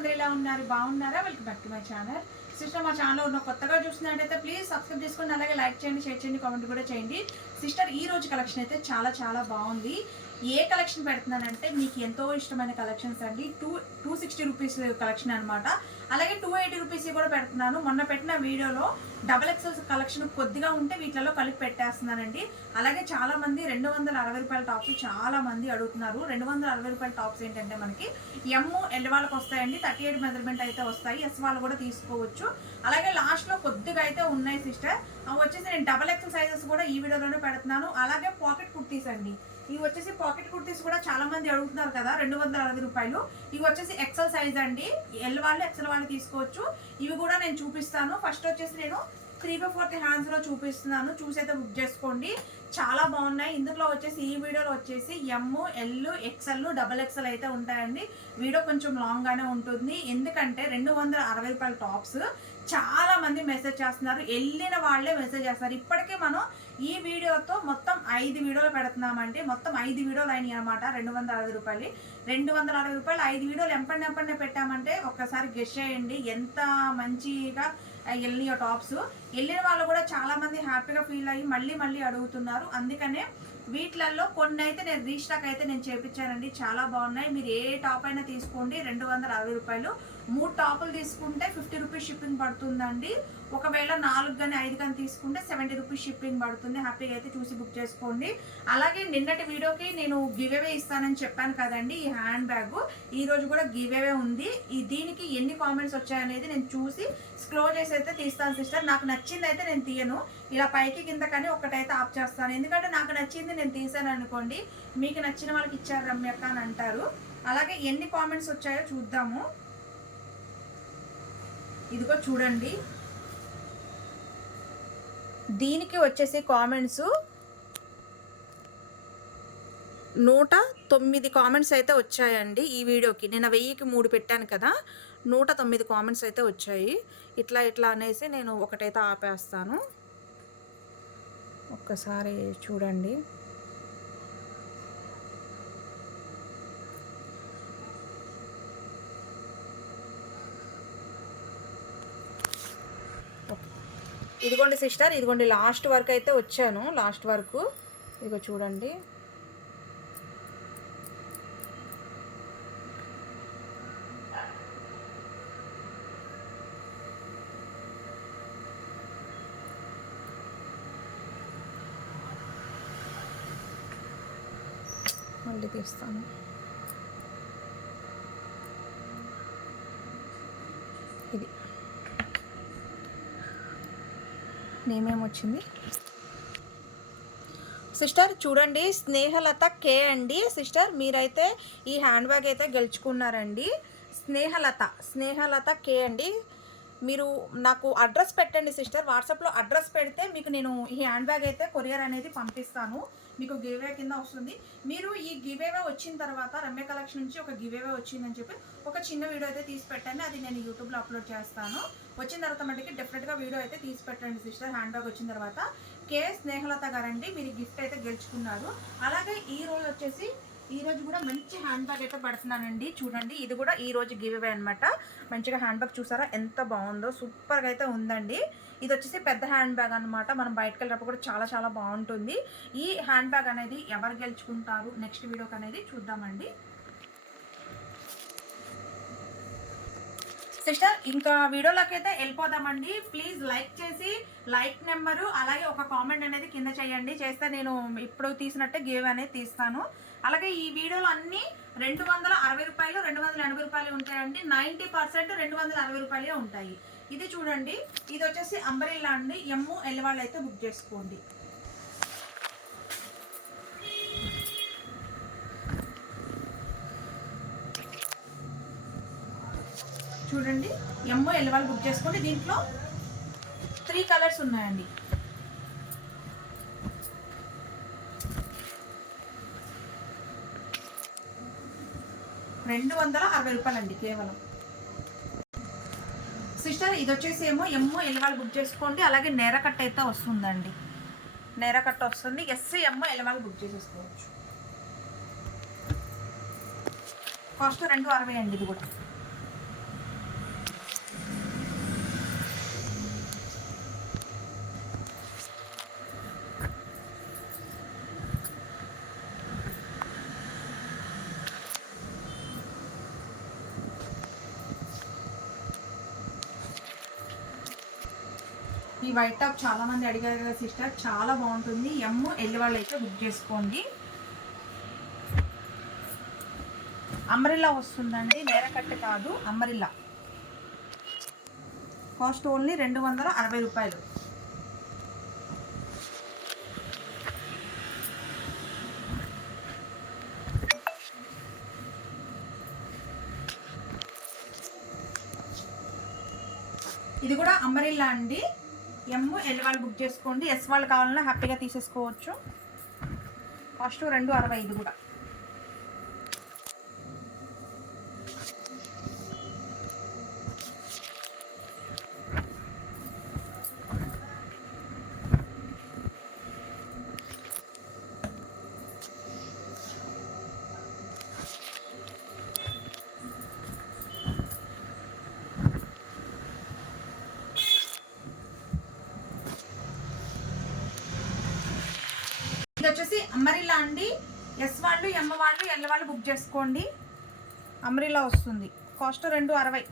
అందరూ ఎలా ఉన్నారు? బాగున్నారా? Welcome back to my channel. Sister మా ఛానల్ ఉన్న కొత్తగా చూస్తున్నట్టయితే ప్లీజ్ సబ్స్క్రైబ్ చేసుకొని అలాగే లైక్ చేయండి, షేర్ చేయండి, కామెంట్ కూడా చేయండి. సిస్టర్ ఈ రోజు కలెక్షన్ అయితే చాలా చాలా బాగుంది. ఏ కలెక్షన్ పెడుతున్నానంటే మీకు ఎంతో ఇష్టమైన కలెక్షన్స్ అండి. 260 రూపీస్ కలెక్షన్ అనమాట. అలాగే 280 రూపీస్ కూడా పెడుతున్నాను. మొన్న పెట్టిన వీడియోలో XXL కలెక్షన్ కొద్దిగా ఉంటే వీటిలో కలిపి పెట్టేస్తున్నానండి. అలాగే చాలా మంది 260 రూపాయల టాప్స్ చాలా మంది అడుగుతున్నారు. 260 రూపాయల టాప్స్ ఏంటంటే మనకి ఎల్ వాళ్ళకి వస్తాయండి. 38 మెజర్మెంట్ అయితే వస్తాయి. ఎస్ వాళ్ళు కూడా తీసుకోవచ్చు. అలాగే లాస్ట్లో కొద్దిగా అయితే ఉన్నాయి సిస్టర్. అవి వచ్చేసి నేను XXL సైజెస్ కూడా ఈ వీడియోలోనే పెడుతున్నాను. అలాగే పాకెట్ కుర్తీస్ అండి. ఇవి వచ్చేసి పాకెట్ కుర్తీస్ కూడా చాలా మంది అడుగుతున్నారు కదా, 260 రూపాయలు. ఇవి వచ్చేసి ఎక్సెల్ సైజ్ అండి. ఎల్ వాళ్ళు ఎక్సెల్ వాళ్ళు తీసుకోవచ్చు. ఇవి కూడా నేను చూపిస్తాను. ఫస్ట్ వచ్చేసి నేను 3/4 హ్యాండ్స్ లో చూపిస్తున్నాను. చూసైతే బుక్ చేసుకోండి. చాలా బాగున్నాయి. ఇందులో వచ్చేసి ఈ వీడియోలో వచ్చేసి ఎల్, ఎక్సెల్, XXL అయితే ఉంటాయండి. వీడియో కొంచెం లాంగ్ గానే ఉంటుంది. ఎందుకంటే 260 రూపాయల టాప్స్ చాలా మంది మెసేజ్ చేస్తున్నారు. వెళ్ళిన వాళ్ళే మెసేజ్ చేస్తున్నారు. ఇప్పటికే మనం ఈ వీడియోతో మొత్తం 5 వీడియోలు పెడుతున్నామండి. మొత్తం 5 వీడియోలు అయినాయి అనమాట. 260 రూపాయలు 260 రూపాయలు 5 వీడియోలు ఎంపడినెంపడినే పెట్టామంటే ఒక్కసారి గెస్ చేయండి ఎంత మంచిగా వెళ్ళిన టాప్స్. వెళ్ళిన వాళ్ళు కూడా చాలా మంది హ్యాపీగా ఫీల్ అయ్యి మళ్ళీ మళ్ళీ అడుగుతున్నారు. అందుకనే వీటిలలో కొన్ని అయితే నేను రీస్టాక్ అయితే నేను చేపించానండి. చాలా బాగున్నాయి. మీరు ఏ టాప్ అయినా తీసుకోండి. 260 రూపాయలు. 3 టాపులు తీసుకుంటే 50 రూపీస్ షిప్పింగ్ పడుతుందండి. ఒకవేళ 4 కానీ 5 కానీ తీసుకుంటే 70 రూపీస్ షిప్పింగ్ పడుతుంది. హ్యాపీగా అయితే చూసి బుక్ చేసుకోండి. అలాగే నిన్నటి వీడియోకి నేను గివ్ అవే ఇస్తానని చెప్పాను కదండి. ఈ హ్యాండ్ బ్యాగ్ ఈ రోజు కూడా గివ్ అవే ఉంది. దీనికి ఎన్ని కామెంట్స్ వచ్చాయనేది నేను చూసి స్క్రోల్ చేసి అయితే తీస్తాను సిస్టర్. నాకు నచ్చింది అయితే నేను తీయను. ఇలా పైకి కింద కానీ ఒకటైతే ఆఫ్ చేస్తాను. ఎందుకంటే నాకు నచ్చింది నేను తీసాను అనుకోండి, మీకు నచ్చిన వాళ్ళకి ఇచ్చారు రమ్యక్క అని అంటారు. అలాగే ఎన్ని కామెంట్స్ వచ్చాయో చూద్దాము. ఇదిగో చూడండి. దీనికి వచ్చేసి కామెంట్స్ 109 కామెంట్స్ అయితే వచ్చాయండి ఈ వీడియోకి. నేను 1000కి 3 పెట్టాను కదా, 109 కామెంట్స్ అయితే వచ్చాయి. ఇట్లా అనేసి నేను ఒకటైతే ఆపేస్తాను. ఒక్కసారి చూడండి. ఇదిగోండి సిస్టర్, ఇదిగోండి లాస్ట్ వరకు అయితే వచ్చాను. లాస్ట్ వరకు ఇదిగో చూడండి. మళ్ళీ తీస్తాను. ఇది నేమేమొచ్చింది సిస్టర్ చూడండి. స్నేహలత కే అండి. సిస్టర్ మీరైతే ఈ హ్యాండ్ బ్యాగ్ అయితే గెలుచుకున్నారండి. స్నేహలత కే అండి. మీరు నాకు అడ్రస్ పెట్టండి సిస్టర్. వాట్సాప్లో అడ్రస్ పెడితే మీకు నేను ఈ హ్యాండ్ బ్యాగ్ అయితే కొరియర్ అనేది పంపిస్తాను. మీకు గివ్ అవే కింద వస్తుంది. మీరు ఈ గివ్ అవే వచ్చిన తర్వాత రమ్య కలెక్షన్ నుంచి ఒక గివ్ అవే వచ్చిందని చెప్పి ఒక చిన్న వీడియో అయితే తీసి పెట్టండి. అది నేను యూట్యూబ్లో అప్లోడ్ చేస్తాను. వచ్చిన తర్వాత మటుకి డెఫినెట్గా వీడియో అయితే తీసి పెట్టండి సిస్టర్. హ్యాండ్ బ్యాగ్ వచ్చిన తర్వాత కే స్నేహలత గారండి మీరు గిఫ్ట్ అయితే గెలుచుకున్నారు. అలాగే ఈ రోజు కూడా మంచి హ్యాండ్ బ్యాగ్ అయితే పడుతున్నానండి. చూడండి, ఇది కూడా ఈ రోజు గివ్ అవే అనమాట. మంచిగా హ్యాండ్ బ్యాగ్ చూసారా ఎంత బాగుందో, సూపర్గా అయితే ఉందండి. ఇది వచ్చేసి పెద్ద హ్యాండ్ బ్యాగ్ అనమాట. మనం బయటకు వెళ్ళినప్పుడు కూడా చాలా చాలా బాగుంటుంది. ఈ హ్యాండ్ బ్యాగ్ అనేది ఎవరు గెలుచుకుంటారు నెక్స్ట్ వీడియోకి అనేది చూద్దామండి సిస్టర్. ఇంకా వీడియోలోకి అయితే వెళ్ళిపోదామండి. ప్లీజ్ లైక్ చేసి లైక్ నెంబరు అలాగే ఒక కామెంట్ అనేది కింద చేయండి. చేస్తే నేను ఇప్పుడు తీసినట్టే గివ్ అనేది తీస్తాను. అలాగే ఈ వీడియోలో అన్నీ 260 రూపాయలు 280 రూపాయలు ఉంటాయండి. 90% 260 రూపాయలే ఉంటాయి. ఇది చూడండి, ఇది వచ్చేసి అంబ్రెల్లా అండి. ఎల్ వాళ్ళు అయితే బుక్ చేసుకోండి. చూడండి, ఎల్ వాళ్ళు బుక్ చేసుకోండి. దీంట్లో 3 కలర్స్ ఉన్నాయండి. ₹260 అండి కేవలం. సిస్టర్ ఇది వచ్చేసి ఎల్ వాళ్ళు బుక్ చేసుకోండి. అలాగే నేర కట్ అయితే వస్తుందండి. నేర కట్ వస్తుంది. ఎల్ వాళ్ళు బుక్ చేసేసుకోవచ్చు. కాస్ట్ 260 అండి. ఇది కూడా ఈ వైట్ టాప్ చాలా మంది అడిగారు కదా సిస్టర్, చాలా బాగుంటుంది. ఎల్ వాళ్ళు అయితే బుక్ చేసుకోండి. అంబ్రెల్లా వస్తుందండి, నేరకట్ట కాదు, అంబ్రెల్లా. కాస్ట్ ఓన్లీ 260 రూపాయలు. ఇది కూడా అంబ్రెల్లా అండి. ఎల్ వాళ్ళు బుక్ చేసుకోండి. ఎస్ వాళ్ళు కావాలన్నా హ్యాపీగా తీసేసుకోవచ్చు. కాస్ట్ 260 ఇది కూడా. ఇది వచ్చేసి అంబ్రెల్లా అండి. ఎస్ వాళ్ళు, వాళ్ళు, ఎల్ వాళ్ళు బుక్ చేసుకోండి. అంబ్రెల్లా వస్తుంది. కాస్ట్ 260.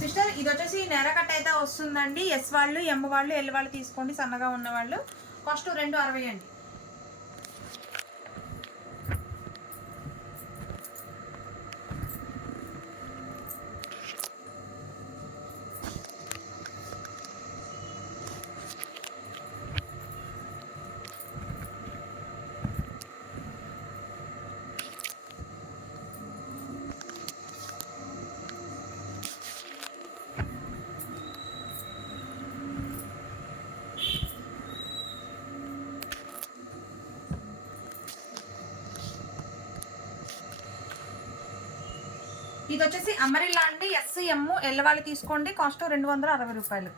సిస్టర్ ఇది వచ్చేసి నేరకట్ట అయితే వస్తుందండి. ఎస్ వాళ్ళు, వాళ్ళు, ఎల్ వాళ్ళు తీసుకోండి, సన్నగా ఉన్న వాళ్ళు. కాస్ట్ 260 అండి. ఇది వచ్చేసి అంబ్రెల్లా అండి. ఎల్ వాళ్ళు తీసుకోండి. కాస్ట్ 260 రూపాయలు.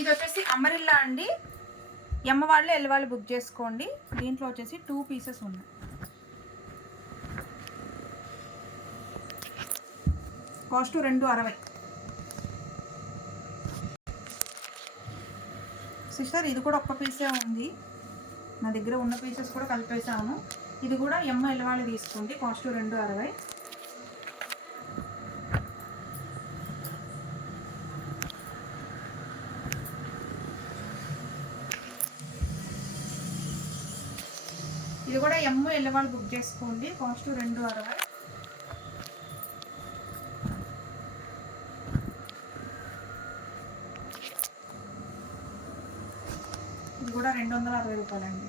ఇది వచ్చేసి అంబ్రెల్లా అండి. వాళ్ళు, ఎల్ వాళ్ళు బుక్ చేసుకోండి. దీంట్లో వచ్చేసి 2 పీసెస్ ఉన్నాయి. కాస్ట్ 260. సిస్టర్ ఇది కూడా ఒక్క పీసే ఉంది, నా దగ్గర ఉన్న పీసెస్ కూడా కలిపేసాను. ఇది కూడా ఎల్ వాళ్ళు తీసుకోండి. కాస్ట్ 260. ఇది కూడా ఎల్ వాళ్ళు బుక్ చేసుకోండి. కాస్ట్ 260. ఇది కూడా 260 రూపాయలండి.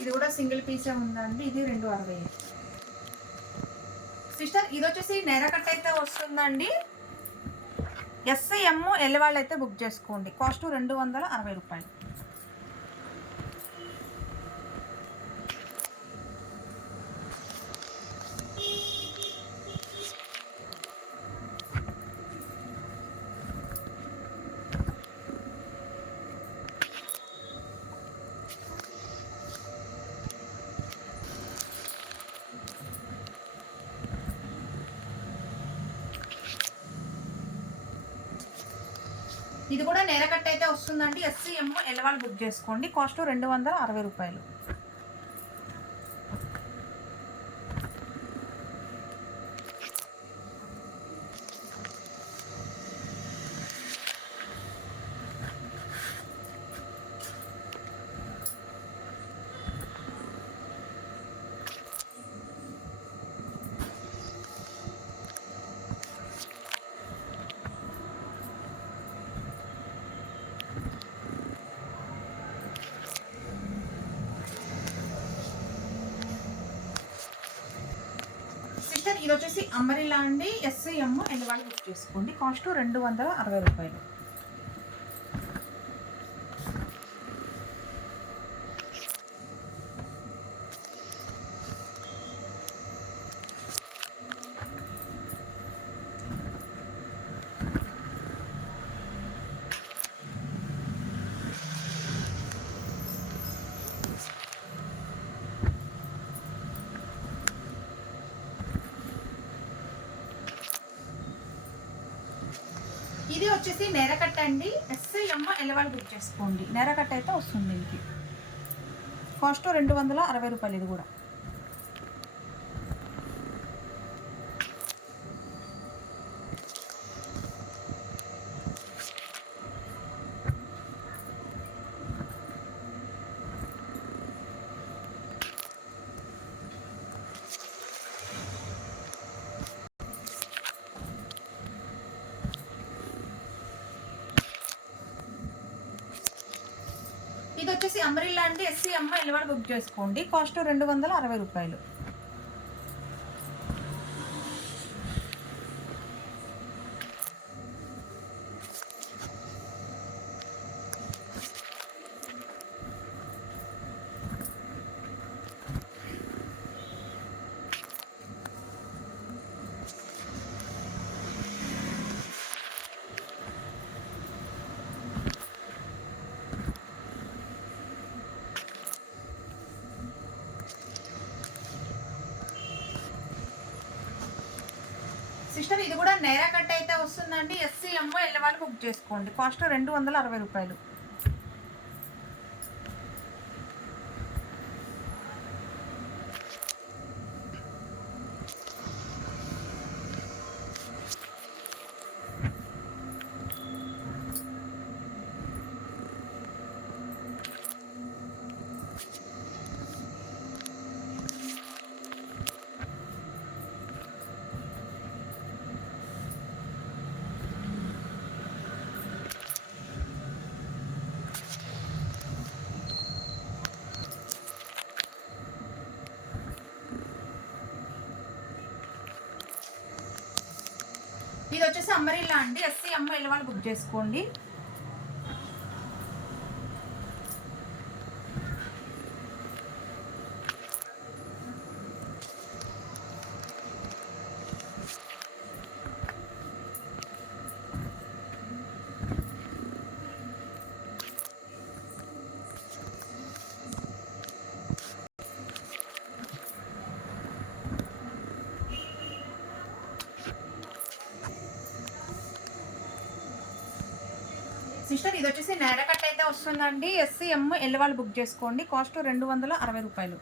ఇది కూడా సింగిల్ పీసే ఉందండి. ఇది 260. సిస్టర్ ఇది వచ్చేసి నేరకట్ట అయితే వస్తుందండి. ఎల్ వాళ్ళు అయితే బుక్ చేసుకోండి. కాస్ట్ 260 రూపాయలు. ఇది కూడా నేరకట్ట అయితే వస్తుందండి. ఎల్ వాళ్ళు బుక్ చేసుకోండి. కాస్ట్ 260 రూపాయలు. ఇది వచ్చేసి అంబరిలా అండి, SCM ఎల్ వాళ్ళు బుక్ చేసుకోండి. కాస్ట్ 260 రూపాయలు. ఇది వచ్చేసి నేరకట్ట అండి, SCM ఎల్ వాళ్ళు బుక్ చేసుకోండి. నేరకట్ట అయితే వస్తుంది దీనికి. కాస్ట్ 260 రూపాయలు. ఇది కూడా ఇది వచ్చేసి అంబ్రిల్లా అండి, SCM ఎల్ వాళ్ళు బుక్ చేసుకోండి. కాస్ట్ 260 రూపాయలు. సిస్టర్ ఇది కూడా నైరా కట్ అయితే వస్తుందండి, SCM ఎల్ వాళ్ళు బుక్ చేసుకోండి. కాస్ట్ 260 రూపాయలు. ఇది వచ్చేసి అంబరిల్లా అండి, SCM ఎల్ వాళ్ళు బుక్ చేసుకోండి. సిస్టర్ ఇది వచ్చేసి నేర కట్ అయితే వస్తుందండి, SCM ఎల్ వాళ్ళు బుక్ చేసుకోండి. కాస్ట్ 260 రూపాయలు.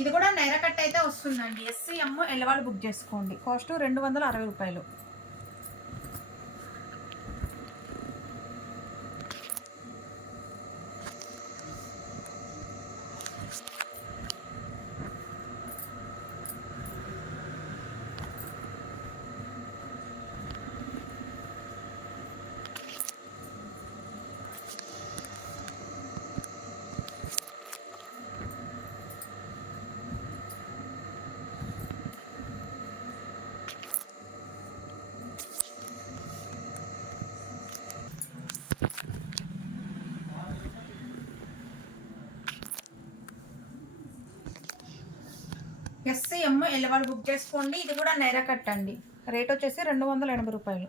ఇది కూడా నైరా కట్ అయితే వస్తుందండి, SCM ఎల్ వాళ్ళు బుక్ చేసుకోండి. కాస్ట్ 260 రూపాయలు. SCM ఎల్ వాళ్ళు బుక్ చేసుకోండి. ఇది కూడా నైరా కట్ అండి, రేట్ వచ్చేసి 280 రూపాయలు.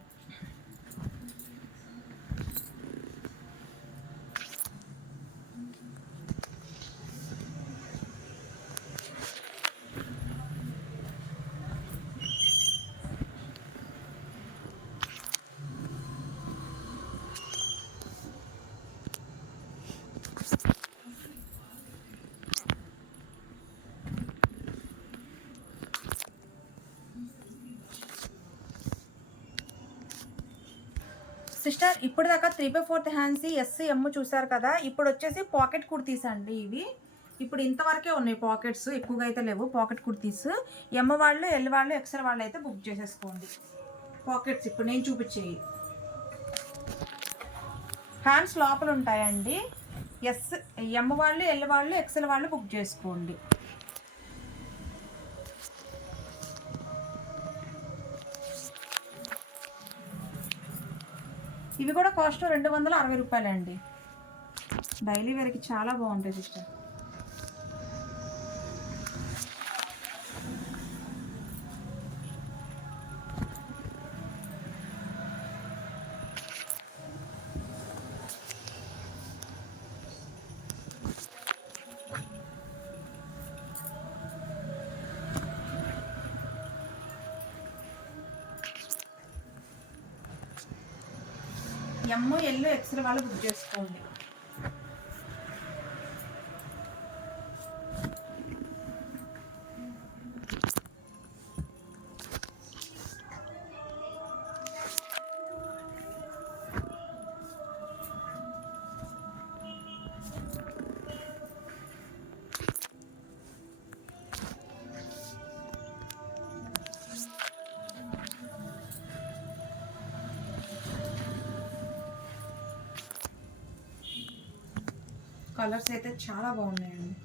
సిస్టర్ ఇప్పుడు దాకా 3/4 హ్యాండ్స్ ఎస్ ఎమ్ చూసారు కదా. ఇప్పుడు వచ్చేసి పాకెట్ కుర్తీస్ అండి ఇవి. ఇప్పుడు ఇంతవరకే ఉన్నాయి పాకెట్స్, ఎక్కువగా అయితే లేవు పాకెట్ కుర్తీస్. ఎమ్ వాళ్ళు, ఎల్ వాళ్ళు, ఎక్సెల్ వాళ్ళు అయితే బుక్ చేసేసుకోండి. పాకెట్స్ ఇప్పుడు నేను చూపించేవి. హ్యాండ్స్ లోపల ఉంటాయండి. ఎస్ ఎమ్ వాళ్ళు, ఎల్ వాళ్ళు, ఎక్సెల్ వాళ్ళు బుక్ చేసుకోండి. ఇవి కూడా కాస్ట్ 260 రూపాయలండి. డైలీ వేర్కి చాలా బాగుంటాయి సిస్టర్. ఎమ్ ఎల్ ఎక్సెల్ వాళ్ళు బుక్ చేసుకోండి. కలర్స్ అయితే చాలా బాగున్నాయండి.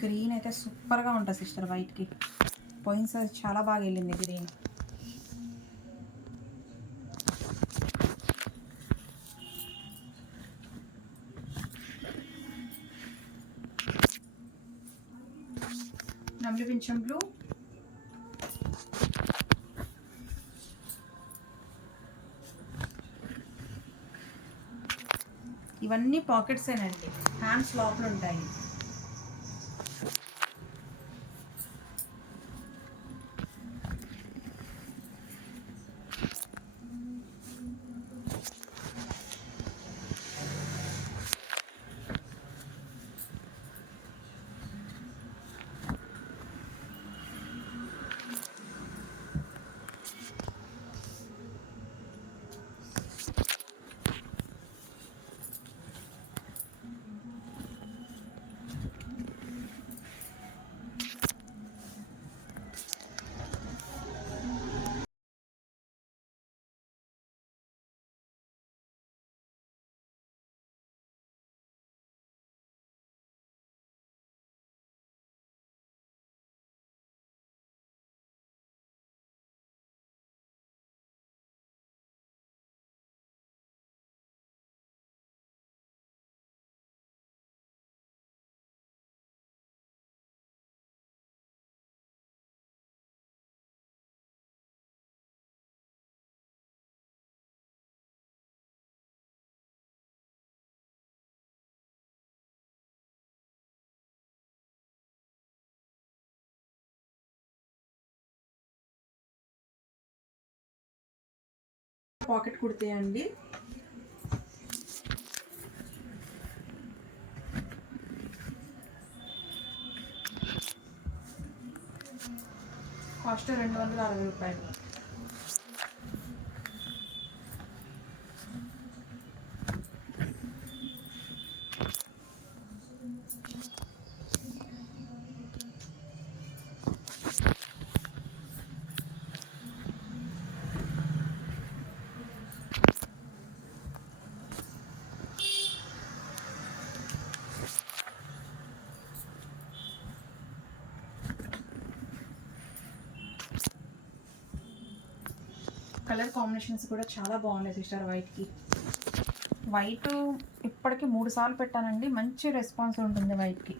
గ్రీన్ అయితే సూపర్గా ఉంటుంది సిస్టర్. వైట్కి పోయినసారి చాలా బాగా వెళ్ళింది గ్రీన్. నమ్లి పింఛం బ్లూ, ఇవన్నీ పాకెట్సేనండి. హ్యాండ్స్ లోపల ఉంటాయి. పాకెట్ కుడితేయండి. కాస్ట్ 260 రూపాయలు. కలర్ కాంబినేషన్స్ కూడా చాలా బాగున్నాయి సిస్టర్. వైట్కి వైట్ ఇప్పటికి 3 సార్లు పెట్టానండి. మంచి రెస్పాన్స్ ఉంటుంది వైట్కి.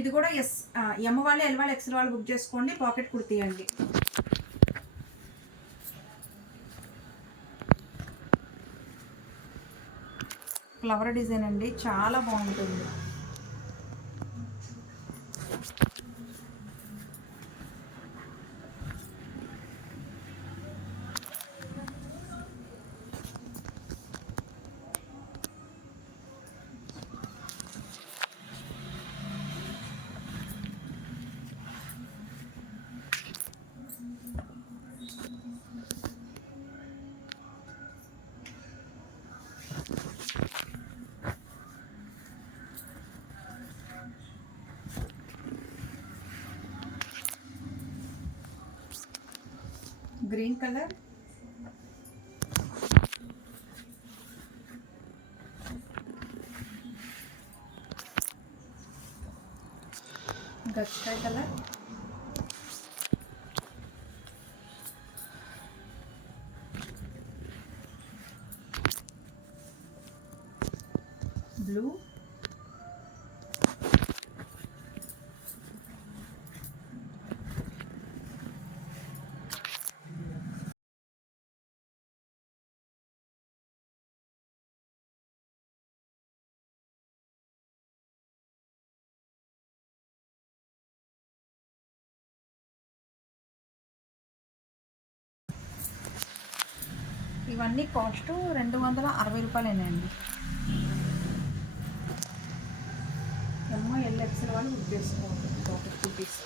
ఇది కూడా ఎస్ ఎమ్ వాళ్ళు, ఎల్ వాళ్ళు, ఎక్సెల్ వాళ్ళు బుక్ చేసుకోండి. పాకెట్ కుర్తీ అండి. ఫ్లవర్ డిజైన్ అండి, చాలా బాగుంటుంది. గ్రీన్ కలర్, గచ్చకాయ కలర్, బ్లూ, ఇవన్నీ కాస్ట్ 260 రూపాయలేనండి. ఎల్ ఎక్స్ఎల్ వాళ్ళు బుక్ చేసుకోవాలి. 50 piece.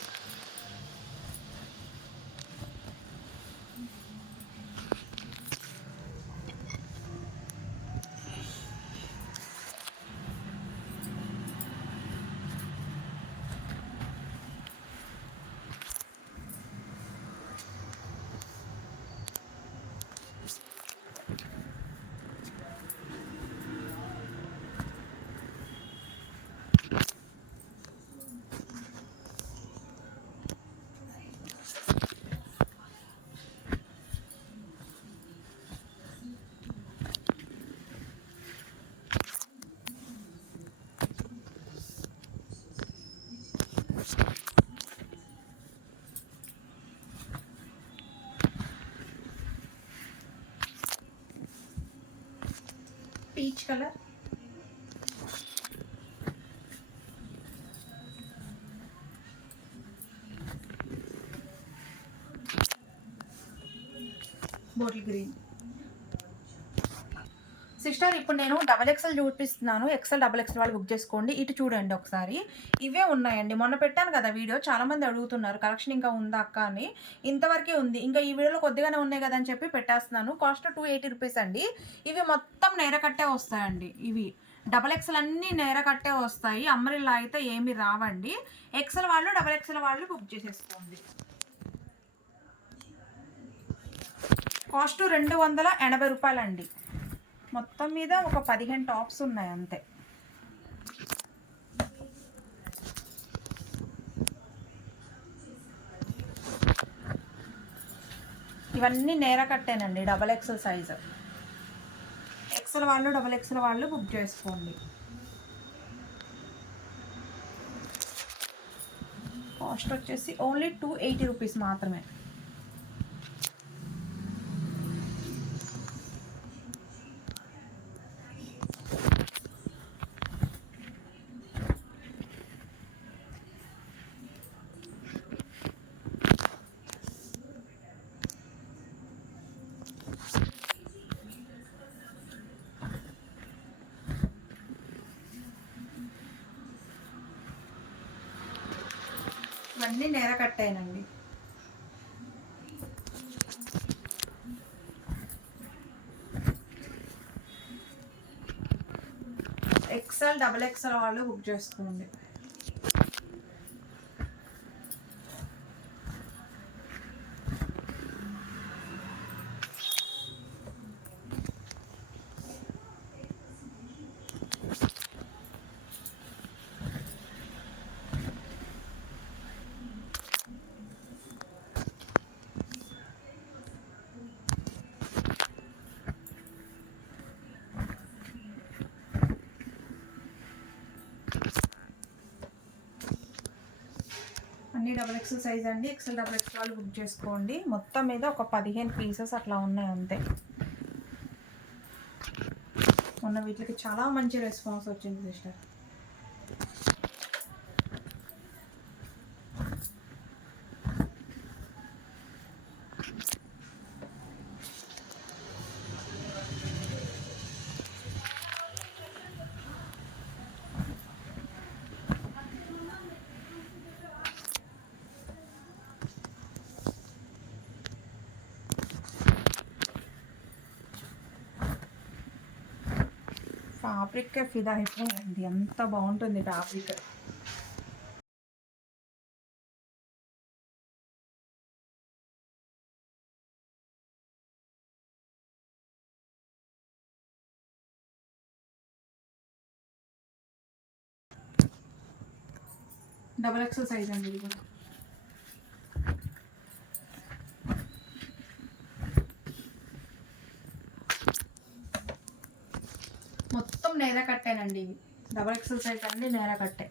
Peach colour, bottle green. Sister ఇప్పుడు నేను XXL చూపిస్తున్నాను. XXL వాళ్ళు బుక్ చేసుకోండి. ఇటు చూడండి ఒకసారి, ఇవే ఉన్నాయండి. మొన్న పెట్టాను కదా వీడియో, చాలామంది అడుగుతున్నారు కలెక్షన్ ఇంకా ఉందా అక్క అని. ఇంతవరకే ఉంది, ఇంకా ఈ వీడియోలో కొద్దిగానే ఉన్నాయి కదా అని చెప్పి పెట్టేస్తున్నాను. కాస్ట్ 280 రూపీస్ అండి. ఇవి మొత్తం నేర కట్టే వస్తాయండి. ఇవి XXL అన్నీ నేర కట్టే వస్తాయి. అమ్మరిల్లా అయితే ఏమి రావండి. XL వాళ్ళు XXL వాళ్ళు బుక్ చేసేసుకోండి. కాస్ట్ 280 రూపాయలండి. మొత్తం మీద ఒక 15 టాప్స్ ఉన్నాయి అంతే. ఇవన్నీ నేర కట్టేనండి, XXL సైజు. XL వాళ్ళు XXL వాళ్ళు బుక్ చేసుకోండి. కాస్ట్ వచ్చేసి ఓన్లీ 280 రూపీస్ మాత్రమే. ఇవన్నీ నేర కట్టానండి. XL XXL వాళ్ళు బుక్ చేసుకోండి. అన్నీ XXL సైజ్ అండి. XL XXL వాళ్ళు బుక్ చేసుకోండి. మొత్తం మీద ఒక 15 పీసెస్ అట్లా ఉన్నాయి అంతే. మొన్న వీటికి చాలా మంచి రెస్పాన్స్ వచ్చింది సిస్టర్. ఫ్యాబ్రిక్ ఫిదా అయిపోయింది, ఎంత బాగుంటుంది ఫ్యాబ్రిక్. డబల్ ఎక్సెల్ సైజ్ అండి ఇది కూడా. మొత్తం నేర కట్టేనండి ఇవి, డబల్ ఎక్సెల్ సైజ్ అండి నేర కట్టే.